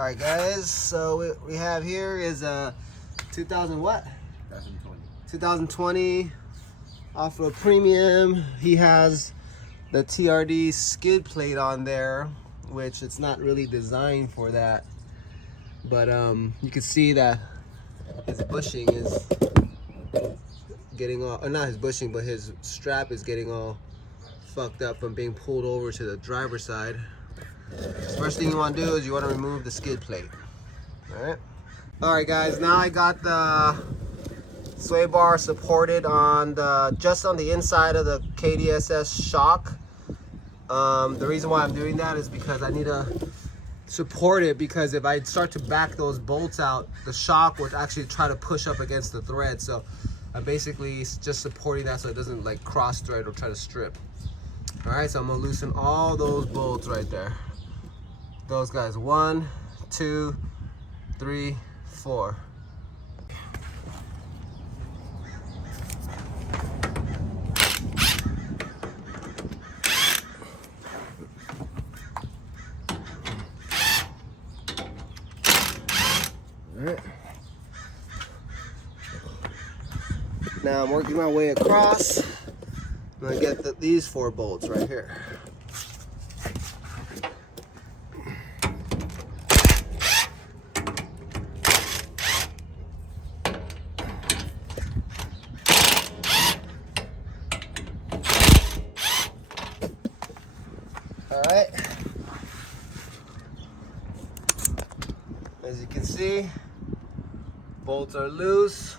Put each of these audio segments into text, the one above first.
All right, guys. So what we have here is a 2020 off-road premium. He has the TRD skid plate on there, which it's not really designed for that. But you can see that his bushing is getting all, or not his bushing, but his strap is getting all fucked up from being pulled over to the driver's side. First thing you want to do is you want to remove the skid plate. All right, guys, now I got the sway bar supported on the just on the inside of the Kdss shock. The reason why I'm doing that is because I need to support it, because if I start to back those bolts out, the shock would actually try to push up against the thread. So I'm basically just supporting that so it doesn't like cross thread or try to strip. All right, so I'm gonna loosen all those bolts right there. Those guys, 1, 2, 3, 4. All right. Now I'm working my way across. I'm gonna get these 4 bolts right here. Alright, as you can see, bolts are loose.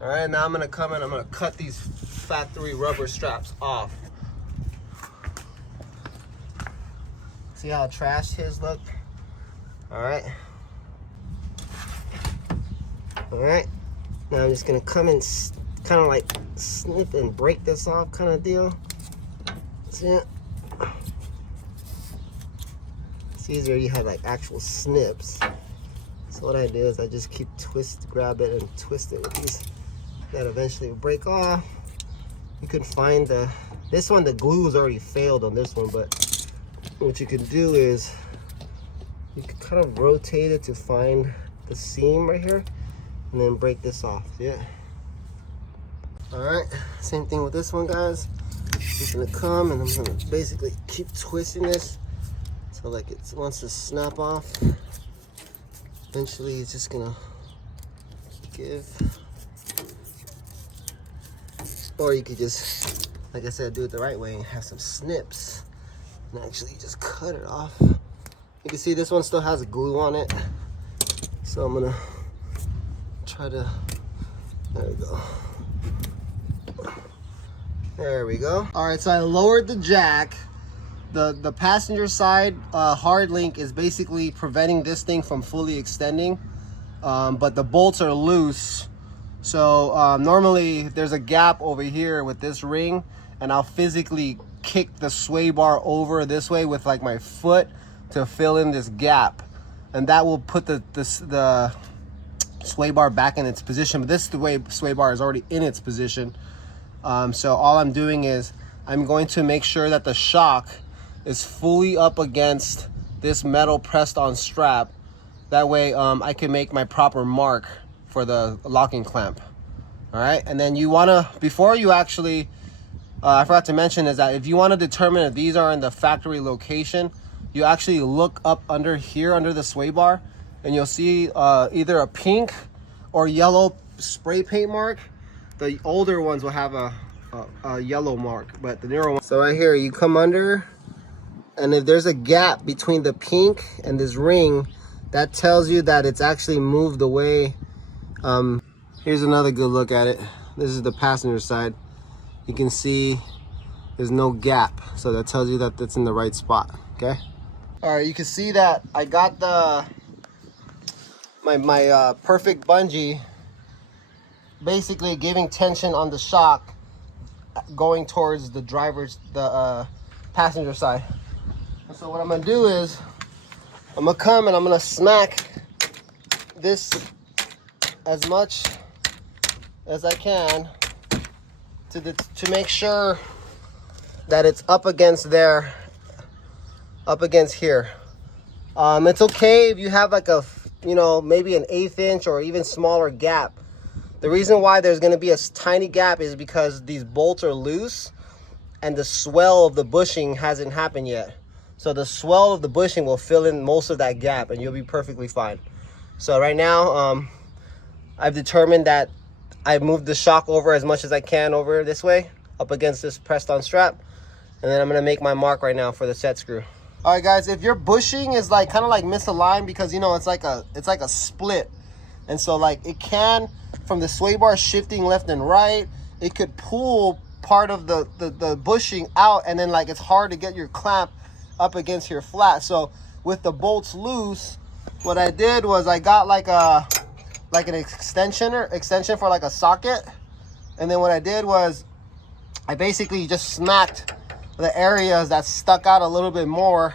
Alright, now I'm going to come in, I'm going to cut these factory rubber straps off. See how trashed his look? Alright. Alright, now I'm just going to come and kind of like snip and break this off kind of deal. See it? See, these already have like actual snips. So what I do is I just keep grab it and twist it with these. That eventually will break off. You can find this one, the glue has already failed on this one, but what you can do is you can kind of rotate it to find the seam right here and then break this off. See it? All right, same thing with this one, guys. Just gonna come and I'm gonna basically keep twisting this so like it wants to snap off. Eventually it's just gonna give. Or you could just, like I said, do it the right way and have some snips and actually just cut it off. You can see this one still has a glue on it. So I'm gonna try to, there we go. There we go. All right, so I lowered the jack. The passenger side hard link is basically preventing this thing from fully extending, but the bolts are loose. So normally there's a gap over here with this ring, and I'll physically kick the sway bar over this way with like my foot to fill in this gap, and that will put the sway bar back in its position. But this sway bar is already in its position. So all I'm doing is I'm going to make sure that the shock is fully up against this metal pressed on strap. That way I can make my proper mark for the locking clamp. All right, and then you wanna, before you actually, I forgot to mention is that if you wanna determine if these are in the factory location, you actually look up under here, under the sway bar, and you'll see either a pink or yellow spray paint mark. The older ones will have a yellow mark, but the newer ones. So right here, you come under, and if there's a gap between the pink and this ring, that tells you that it's actually moved away. Here's another good look at it. This is the passenger side. You can see there's no gap, so that tells you that it's in the right spot. Okay. All right, you can see that I got my perfect bungee, basically giving tension on the shock going towards the passenger side. And so what I'm gonna do is I'm gonna come and I'm gonna smack this as much as I can to make sure that it's up against there, up against here. It's okay if you have like a, you know, maybe an 1/8 inch or even smaller gap. The reason why there's going to be a tiny gap is because these bolts are loose and the swell of the bushing hasn't happened yet. So the swell of the bushing will fill in most of that gap and you'll be perfectly fine. So right now, I've determined that I've moved the shock over as much as I can over this way, up against this pressed on strap. And then I'm gonna make my mark right now for the set screw. All right guys, if your bushing is like kind of like misaligned, because you know it's like a split, and so like it can, from the sway bar shifting left and right, it could pull part of the bushing out, and then like it's hard to get your clamp up against your flat. So with the bolts loose, what I did was I got like an extension for like a socket, and then what I did was I basically just smacked the areas that stuck out a little bit more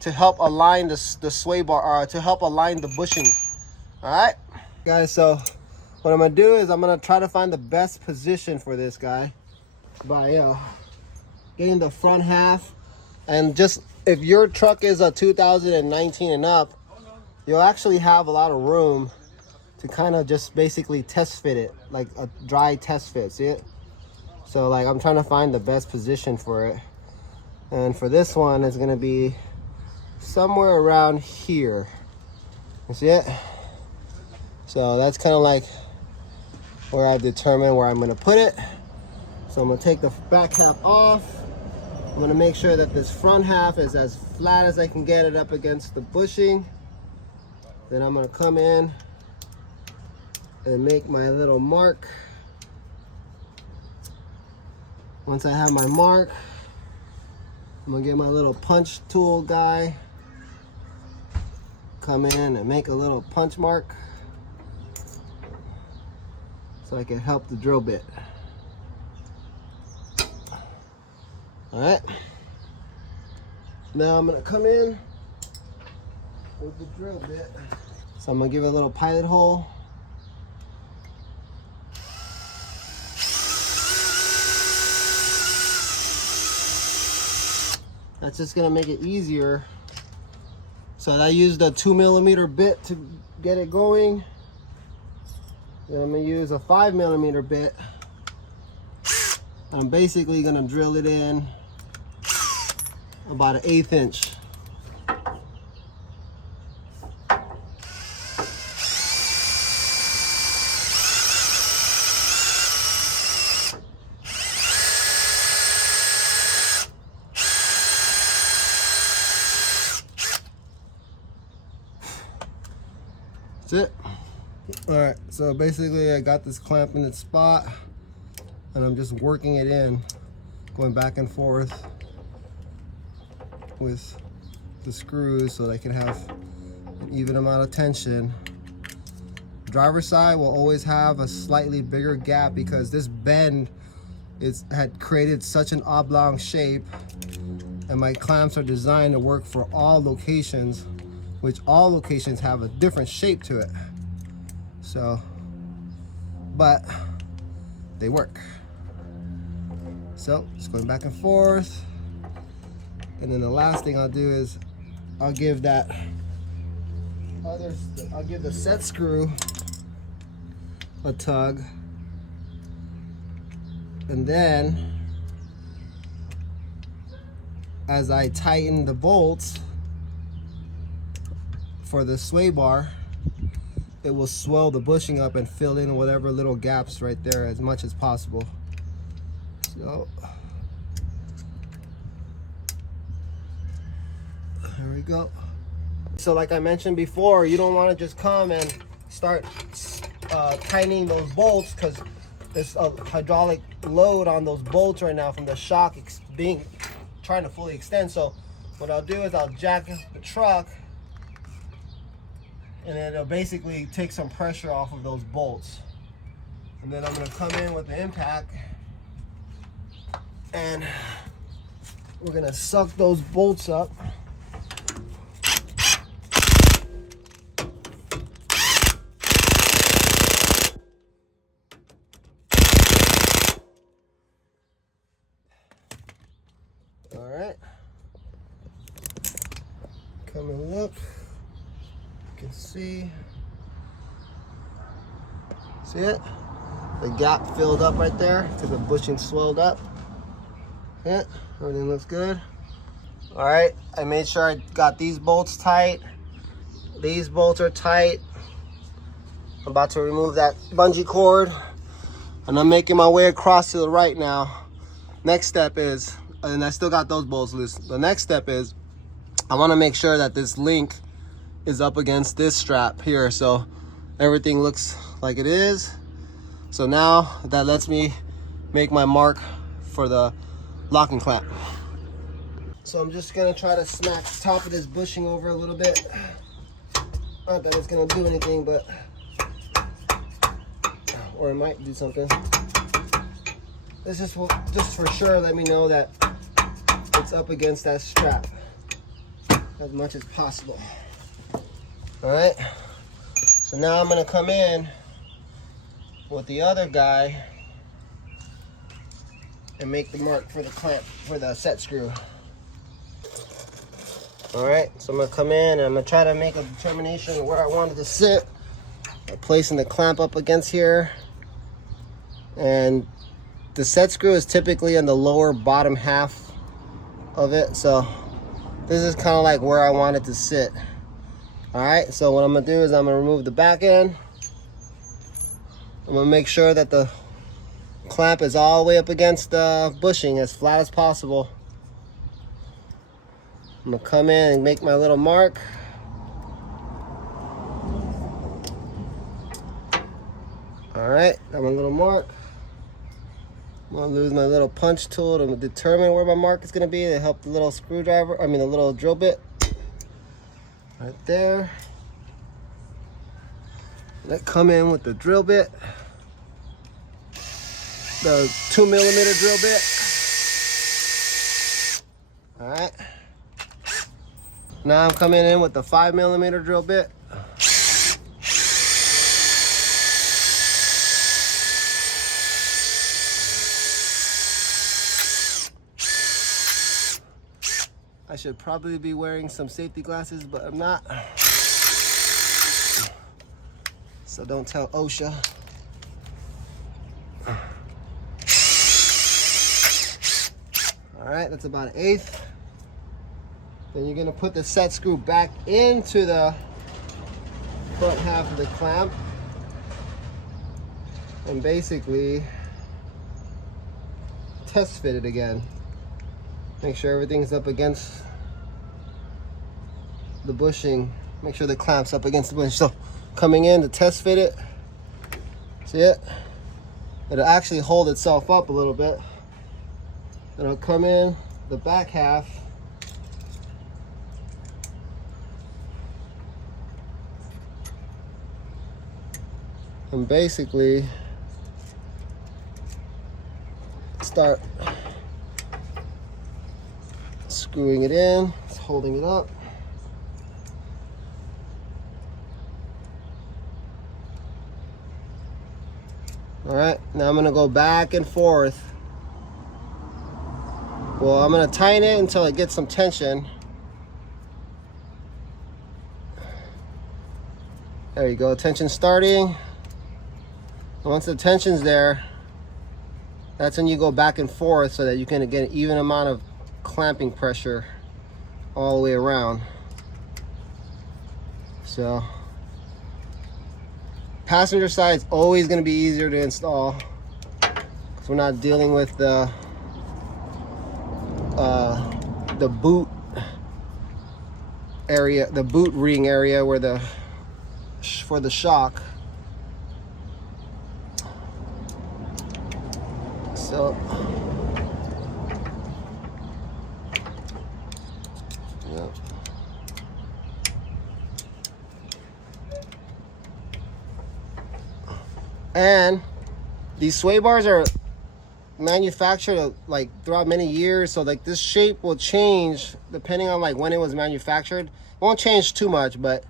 to help align the sway bar, or to help align the bushing. All right guys, so what I'm gonna do is I'm gonna try to find the best position for this guy by getting the front half. And just, if your truck is a 2019 and up, you'll actually have a lot of room to kind of just basically test fit it, like a dry test fit, see it? So like I'm trying to find the best position for it. And for this one, it's gonna be somewhere around here. You see it? So that's kind of like where I've determined where I'm gonna put it. So I'm gonna take the back half off. I'm gonna make sure that this front half is as flat as I can get it up against the bushing. Then I'm gonna come in and make my little mark. Once I have my mark, I'm gonna get my little punch tool guy, come in and make a little punch mark so I can help the drill bit. All right, now I'm gonna come in with the drill bit. So I'm gonna give it a little pilot hole. That's just gonna make it easier. So I used a 2mm bit to get it going. Then I'm gonna use a 5mm bit. I'm basically gonna drill it in about an 1/8 inch. That's it. All right, so basically I got this clamp in its spot and I'm just working it in, going back and forth with the screws so they can have an even amount of tension. Driver's side will always have a slightly bigger gap because this bend had created such an oblong shape, and my clamps are designed to work for all locations, which all locations have a different shape to it. So, but they work. So just going back and forth. And then the last thing I'll do is I'll give the set screw a tug. And then as I tighten the bolts for the sway bar, it will swell the bushing up and fill in whatever little gaps right there as much as possible. So there we go. So like I mentioned before, you don't want to just come and start tightening those bolts, because there's a hydraulic load on those bolts right now from the shock trying to fully extend. So what I'll do is I'll jack the truck, and then it'll basically take some pressure off of those bolts. And then I'm gonna come in with the impact, and we're gonna suck those bolts up. All right. Come and look. You can see it? The gap filled up right there because the bushing swelled up. Yeah, everything looks good. All right, I made sure I got these bolts tight. These bolts are tight. I'm about to remove that bungee cord, and I'm making my way across to the right now. Next step is, and I still got those bolts loose. The next step is, I want to make sure that this link is up against this strap here, so everything looks like it is. So now that lets me make my mark for the locking clamp. So I'm just gonna try to smack the top of this bushing over a little bit. Not that it's gonna do anything, but, or it might do something. This just will, just for sure, let me know that it's up against that strap as much as possible. All right, so now I'm gonna come in with the other guy and make the mark for the clamp, for the set screw. All right, so I'm gonna come in and I'm gonna try to make a determination where I want it to sit. I'm placing the clamp up against here. And the set screw is typically in the lower bottom half of it. So this is kind of like where I want it to sit. All right, so what I'm gonna do is I'm gonna remove the back end. I'm gonna make sure that the clamp is all the way up against the bushing, as flat as possible. I'm gonna come in and make my little mark. All right, got my little mark. I'm gonna use my little punch tool to determine where my mark is gonna be to help the little screwdriver, the little drill bit. Right there. Let's come in with the drill bit. The 2mm drill bit. All right. Now I'm coming in with the 5mm drill bit. I should probably be wearing some safety glasses, but I'm not. So don't tell OSHA. All right, that's about 1/8. Then you're gonna put the set screw back into the front half of the clamp and basically test fit it again. Make sure everything's up against the bushing. Make sure the clamp's up against the bushing. So coming in to test fit it, see it? It'll actually hold itself up a little bit. Then I'll come in the back half and basically start screwing it in. It's holding it up. All right, now I'm gonna go back and forth. Well, I'm gonna tighten it until it gets some tension. There you go, tension starting. And once the tension's there, that's when you go back and forth so that you can get an even amount of clamping pressure all the way around. So passenger side is always going to be easier to install because we're not dealing with the boot area, the boot ring area where for the shock. So yeah. And these sway bars are manufactured like throughout many years, so like this shape will change depending on like when it was manufactured. It won't change too much, but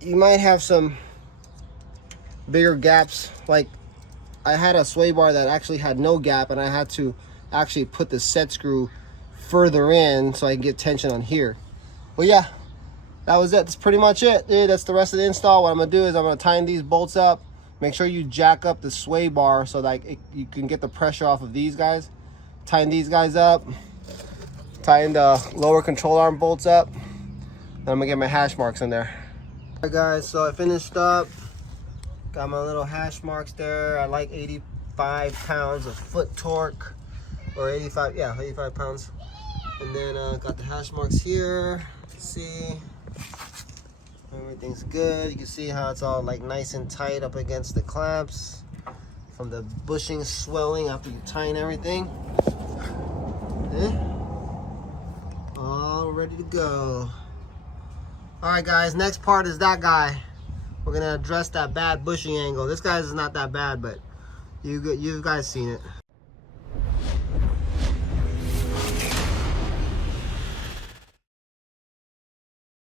you might have some bigger gaps. Like I had a sway bar that actually had no gap, and I had to actually put the set screw further in so I can get tension on here. But yeah, that was it. That's pretty much it, dude. That's the rest of the install. What I'm gonna do is I'm gonna tighten these bolts up. Make sure you jack up the sway bar so that you can get the pressure off of these guys. Tighten these guys up. Tighten the lower control arm bolts up. Then I'm gonna get my hash marks in there. Alright guys, so I finished up. Got my little hash marks there. I like 85 pounds of foot torque. Or 85, yeah, 85 pounds. And then got the hash marks here. See, everything's good. You can see how it's all like nice and tight up against the clamps from the bushing swelling after you tighten everything. All ready to go. All right guys, next part is that guy. We're gonna address that bad bushing angle. This guy's is not that bad, but you guys seen it.